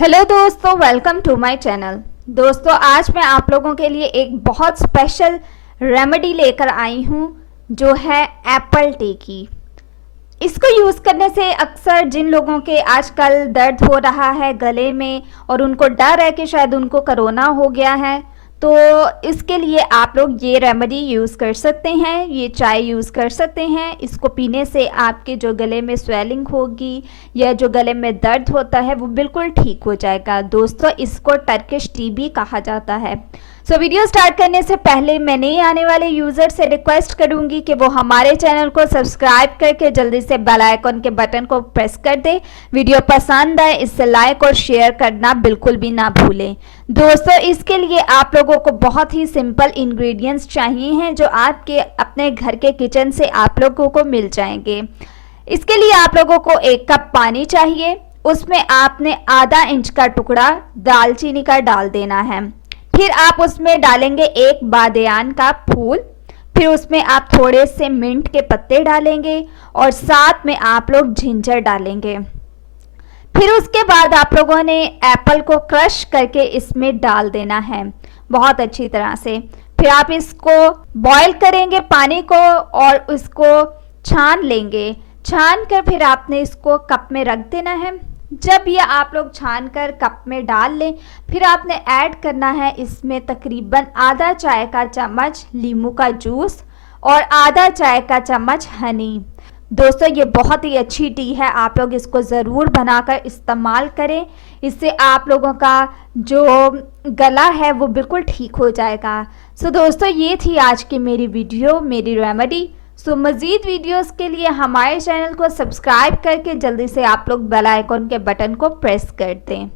Hello दोस्तों, welcome to my channel. दोस्तों, आज मैं आप लोगों के लिए एक बहुत स्पेशल रेमेडी लेकर आई हूँ जो है एप्पल टी की। इसको यूज़ करने से अक्सर जिन लोगों के आजकल दर्द हो रहा है गले में और उनको डर है कि शायद उनको कोरोना हो गया है, तो इसके लिए आप लोग ये रेमेडी यूज़ कर सकते हैं। ये चाय यूज़ कर सकते हैं। इसको पीने से आपके जो गले में स्वेलिंग होगी या जो गले में दर्द होता है वो बिल्कुल ठीक हो जाएगा। दोस्तों, इसको टर्किश टी भी कहा जाता है। वीडियो स्टार्ट करने से पहले मैं नए आने वाले यूज़र से रिक्वेस्ट करूंगी कि वो हमारे चैनल को सब्सक्राइब करके जल्दी से बेल आइकन के बटन को प्रेस कर दे। वीडियो पसंद आए इससे लाइक और शेयर करना बिल्कुल भी ना भूलें। दोस्तों, इसके लिए आप लोगों को बहुत ही सिंपल इंग्रेडिएंट्स चाहिए हैं जो आपके अपने घर के किचन से आप लोगों को मिल जाएंगे। इसके लिए आप लोगों को 1 कप पानी चाहिए। उसमें आपने आधा इंच का टुकड़ा दालचीनी का डाल देना है। फिर आप उसमें डालेंगे 1 बादियान का फूल। फिर उसमें आप थोड़े से मिंट के पत्ते डालेंगे और साथ में आप लोग जिंजर डालेंगे। फिर उसके बाद आप लोगों ने एप्पल को क्रश करके इसमें डाल देना है बहुत अच्छी तरह से। फिर आप इसको बॉईल करेंगे पानी को और उसको छान लेंगे। छान कर फिर आपने इसको कप में रख देना है। जब ये आप लोग छान कर कप में डाल लें, फिर आपने ऐड करना है इसमें तकरीबन आधा चाय का चम्मच नींबू का जूस और आधा चाय का चम्मच हनी। दोस्तों, ये बहुत ही अच्छी टी है, आप लोग इसको ज़रूर बनाकर इस्तेमाल करें। इससे आप लोगों का जो गला है वो बिल्कुल ठीक हो जाएगा। दोस्तों, ये थी आज की मेरी वीडियो, मेरी रेमेडी। मज़ीद वीडियोस के लिए हमारे चैनल को सब्सक्राइब करके जल्दी से आप लोग बेल आइकन के बटन को प्रेस कर दें।